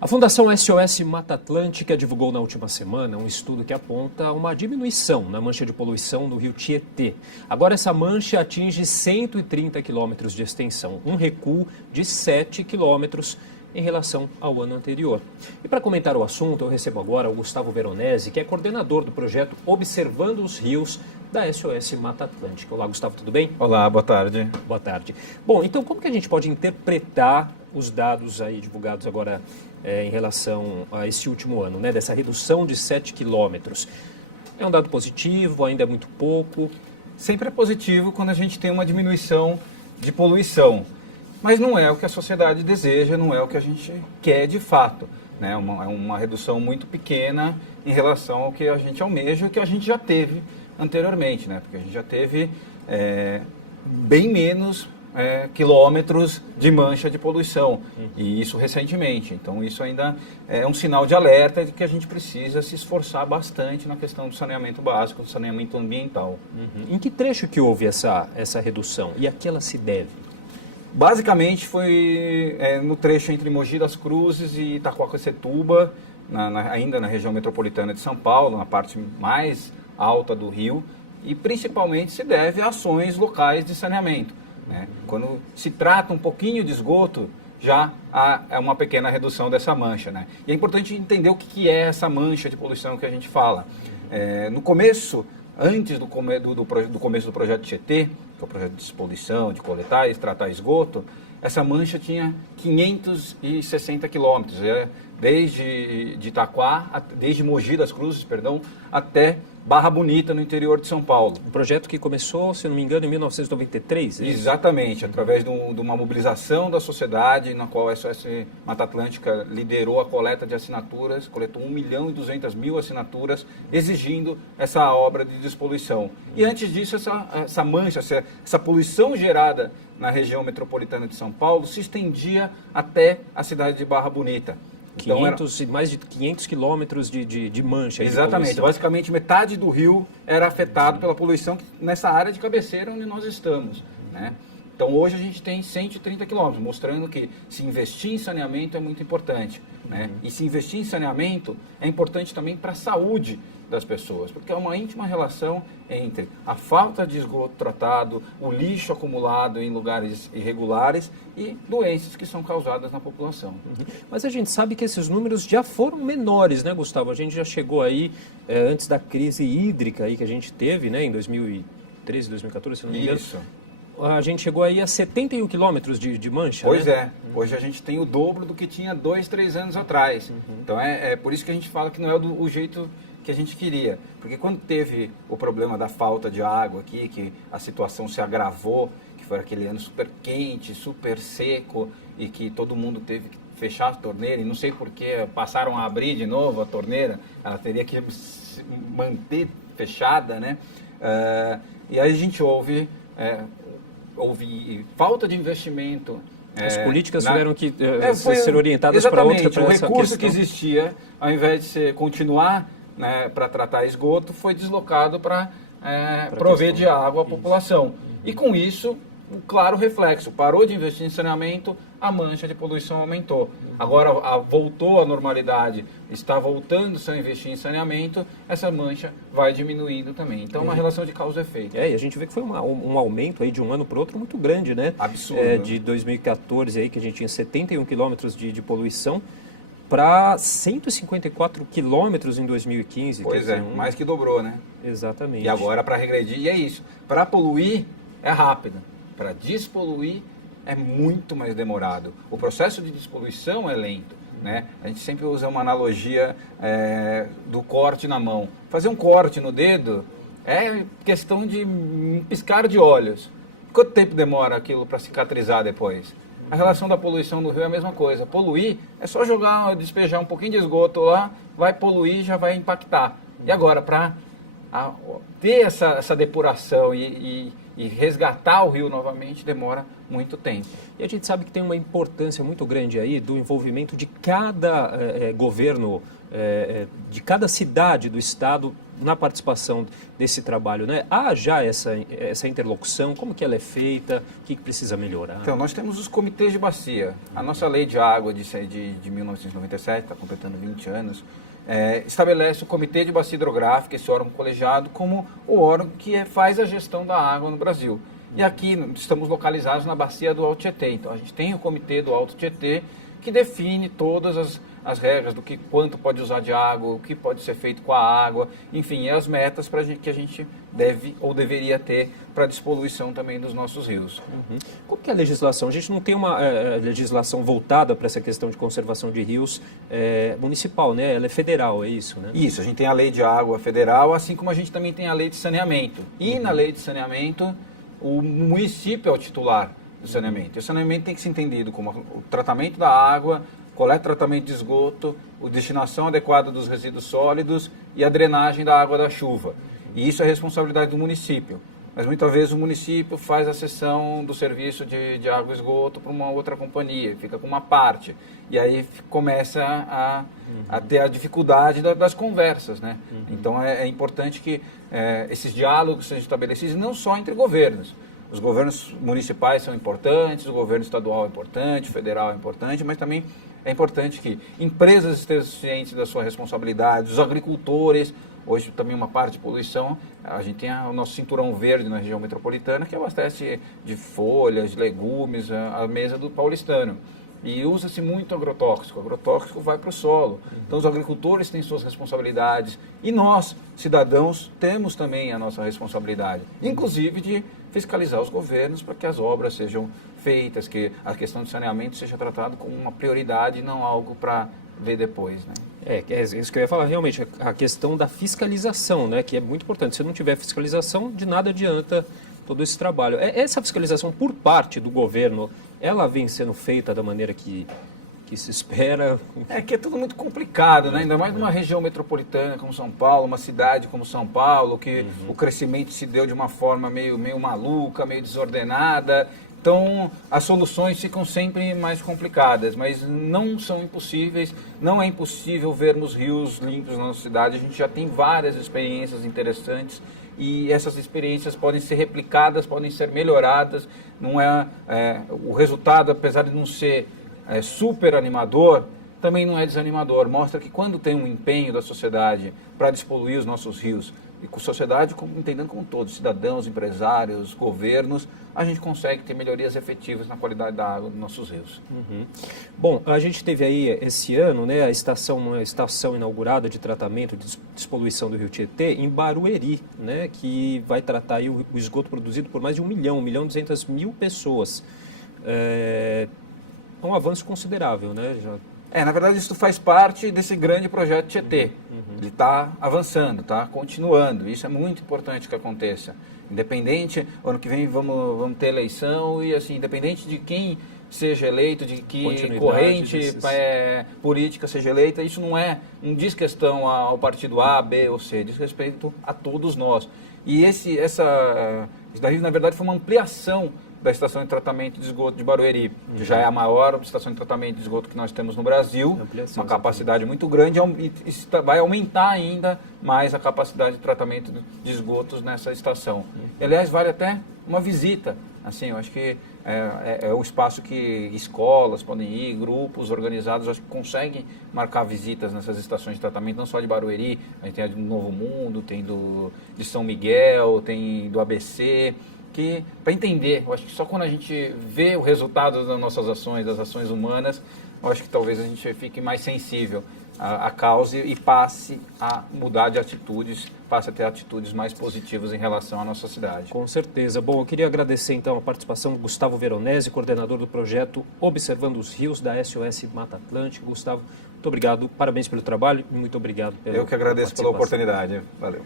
A Fundação SOS Mata Atlântica divulgou na última semana um estudo que aponta uma diminuição na mancha de poluição no rio Tietê. Agora essa mancha atinge 130 quilômetros de extensão, um recuo de 7 quilômetros em relação ao ano anterior. E para comentar o assunto, eu recebo agora o Gustavo Veronese, que é coordenador do projeto Observando os Rios da SOS Mata Atlântica. Olá, Gustavo, tudo bem? Olá, boa tarde. Boa tarde. Bom, então como que a gente pode interpretar os dados aí divulgados agora em relação a esse último ano, né, dessa redução de 7 quilômetros? É um dado positivo, ainda é muito pouco? Sempre é positivo quando a gente tem uma diminuição de poluição, mas não é o que a sociedade deseja, não é o que a gente quer de fato. Né? É uma redução muito pequena em relação ao que a gente almeja e que a gente já teve anteriormente, né? Porque a gente já teve bem menos quilômetros de mancha de poluição, e isso recentemente. Então isso ainda é um sinal de alerta de que a gente precisa se esforçar bastante na questão do saneamento básico, do saneamento ambiental. Em que trecho que houve essa redução e a que ela se deve? Basicamente foi no trecho entre Mogi das Cruzes e Itaquaquecetuba, ainda na região metropolitana de São Paulo, na parte mais alta do rio, e principalmente se deve a ações locais de saneamento. Né? Quando se trata um pouquinho de esgoto, já há uma pequena redução dessa mancha. Né? E é importante entender o que é essa mancha de poluição que a gente fala. No começo, antes do começo do projeto Tietê, que é o projeto de despoluição, de coletar e tratar esgoto, essa mancha tinha 560 quilômetros, desde Mogi das Cruzes, até Barra Bonita, no interior de São Paulo. Um projeto que começou, se não me engano, em 1993? Exatamente, através de uma mobilização da sociedade, na qual a SOS Mata Atlântica liderou a coleta de assinaturas, coletou 1.200.000 assinaturas, exigindo essa obra de despoluição. E antes disso, essa mancha, essa poluição gerada na região metropolitana de São Paulo se estendia até a cidade de Barra Bonita. Então, mais de 500 quilômetros de mancha. Exatamente. Basicamente, metade do rio era afetado pela poluição nessa área de cabeceira onde nós estamos. Né? Então, hoje a gente tem 130 quilômetros, mostrando que se investir em saneamento é muito importante. Né? E se investir em saneamento é importante também para a saúde das pessoas, porque é uma íntima relação entre a falta de esgoto tratado, o lixo acumulado em lugares irregulares e doenças que são causadas na população. Mas a gente sabe que esses números já foram menores, né, Gustavo? A gente já chegou aí, antes da crise hídrica aí que a gente teve, né, em 2013, 2014, se não me engano. Isso. A gente chegou aí a 71 quilômetros de mancha, Pois né? Hoje a gente tem o dobro do que tinha 2, 3 anos atrás. Então é por isso que a gente fala que não é o jeito que a gente queria. Porque quando teve o problema da falta de água aqui, que a situação se agravou, que foi aquele ano super quente, super seco, e que todo mundo teve que fechar a torneira, e não sei por que passaram a abrir de novo a torneira, ela teria que se manter fechada, né? E aí a gente houve falta de investimento. As políticas tiveram que ser orientadas para outra questão. O recurso que existia, ao invés de continuar, né, para tratar esgoto, foi deslocado para prover de água à população. E com isso, um claro reflexo, parou de investir em saneamento, a mancha de poluição aumentou. Agora voltou à normalidade, está voltando-se a investir em saneamento, essa mancha vai diminuindo também. Então, uma relação de causa e efeito. E a gente vê que foi um aumento aí de um ano para o outro muito grande, né? Absurdo. De 2014, aí, que a gente tinha 71 quilômetros de poluição, para 154 quilômetros em 2015. Pois dizer, mais que dobrou, né? Exatamente. E agora para regredir, e é isso. Para poluir é rápido, para despoluir é muito mais demorado. O processo de despoluição é lento. Né? A gente sempre usa uma analogia do corte na mão. Fazer um corte no dedo é questão de um piscar de olhos. Quanto tempo demora aquilo para cicatrizar depois? A relação da poluição no rio é a mesma coisa. Poluir é só despejar um pouquinho de esgoto lá, vai poluir, já vai impactar. E agora, para ter essa depuração e resgatar o rio novamente, demora muito tempo. E a gente sabe que tem uma importância muito grande aí do envolvimento de cada governo, de cada cidade do estado na participação desse trabalho, né? Há já essa interlocução, como que ela é feita, o que precisa melhorar? Então, nós temos os comitês de bacia. A nossa lei de água de 1997, está completando 20 anos, estabelece o Comitê de Bacia Hidrográfica, esse órgão colegiado, como o órgão que faz a gestão da água no Brasil. E aqui estamos localizados na bacia do Alto Tietê. Então, a gente tem o Comitê do Alto Tietê, que define todas as regras do quanto pode usar de água, o que pode ser feito com a água, enfim, as metas que a gente deve ou deveria ter para a despoluição também dos nossos rios. Uhum. Como que é a legislação? A gente não tem uma legislação voltada para essa questão de conservação de rios municipal, né? Ela é federal, é isso, né? Isso, a gente tem a lei de água federal, assim como a gente também tem a lei de saneamento. E na lei de saneamento, o município é o titular do saneamento. E o saneamento tem que ser entendido como o tratamento da água, coleta e tratamento de esgoto, a destinação adequada dos resíduos sólidos e a drenagem da água da chuva. E isso é responsabilidade do município. Mas muitas vezes o município faz a cessão do serviço de água e esgoto para uma outra companhia, fica com uma parte. E aí começa a ter a dificuldade das conversas, né? Então é importante que esses diálogos sejam estabelecidos não só entre governos. Os governos municipais são importantes, o governo estadual é importante, o federal é importante, mas também é importante que empresas estejam cientes da sua responsabilidade, os agricultores. Hoje também uma parte de poluição, a gente tem o nosso cinturão verde na região metropolitana, que abastece de folhas, de legumes, a mesa do paulistano. E usa-se muito agrotóxico. O agrotóxico vai para o solo. Então, os agricultores têm suas responsabilidades. E nós, cidadãos, temos também a nossa responsabilidade. Inclusive de fiscalizar os governos para que as obras sejam feitas, que a questão de saneamento seja tratada como uma prioridade e não algo para ver depois, né? É isso que eu ia falar, realmente, a questão da fiscalização, né, que é muito importante. Se não tiver fiscalização, de nada adianta todo esse trabalho. Essa fiscalização por parte do governo, ela vem sendo feita da maneira que se espera? É que é tudo muito complicado, né? Ainda mais numa região metropolitana como São Paulo, uma cidade como São Paulo, que o crescimento se deu de uma forma meio maluca, meio desordenada. Então, as soluções ficam sempre mais complicadas, mas não são impossíveis. Não é impossível vermos rios limpos na nossa cidade. A gente já tem várias experiências interessantes e essas experiências podem ser replicadas, podem ser melhoradas. Não o resultado, apesar de não ser super animador, também não é desanimador. Mostra que quando tem um empenho da sociedade para despoluir os nossos rios, e com a sociedade entendendo como todos, cidadãos, empresários, governos, a gente consegue ter melhorias efetivas na qualidade da água dos nossos rios. Bom, a gente teve aí esse ano, né, a estação inaugurada de tratamento de despoluição do Rio Tietê em Barueri, né, que vai tratar aí o esgoto produzido por mais de 1 milhão e 200.000 pessoas. É um avanço considerável, né? Na verdade, isso faz parte desse grande projeto Tietê. Ele está avançando, está continuando. Isso é muito importante que aconteça. Independente, ano que vem vamos ter eleição e assim, independente de quem seja eleito, de que corrente política seja eleita, isso não diz questão ao partido A, B ou C, diz respeito a todos nós. E isso daí, na verdade, foi uma ampliação da estação de tratamento de esgoto de Barueri, que já é a maior estação de tratamento de esgoto que nós temos no Brasil, uma capacidade muito grande, e vai aumentar ainda mais a capacidade de tratamento de esgotos nessa estação. Aliás, vale até uma visita. Assim, eu acho que é o espaço que escolas podem ir, grupos organizados, acho que conseguem marcar visitas nessas estações de tratamento, não só de Barueri, a gente tem a do Novo Mundo, tem de São Miguel, tem do ABC, que para entender, eu acho que só quando a gente vê o resultado das nossas ações, das ações humanas, eu acho que talvez a gente fique mais sensível à causa e passe a mudar de atitudes, passe a ter atitudes mais positivas em relação à nossa cidade. Com certeza. Bom, eu queria agradecer então a participação do Gustavo Veronese, coordenador do projeto Observando os Rios da SOS Mata Atlântica. Gustavo, muito obrigado, parabéns pelo trabalho e muito obrigado pela participação. Eu que agradeço pela oportunidade. Valeu.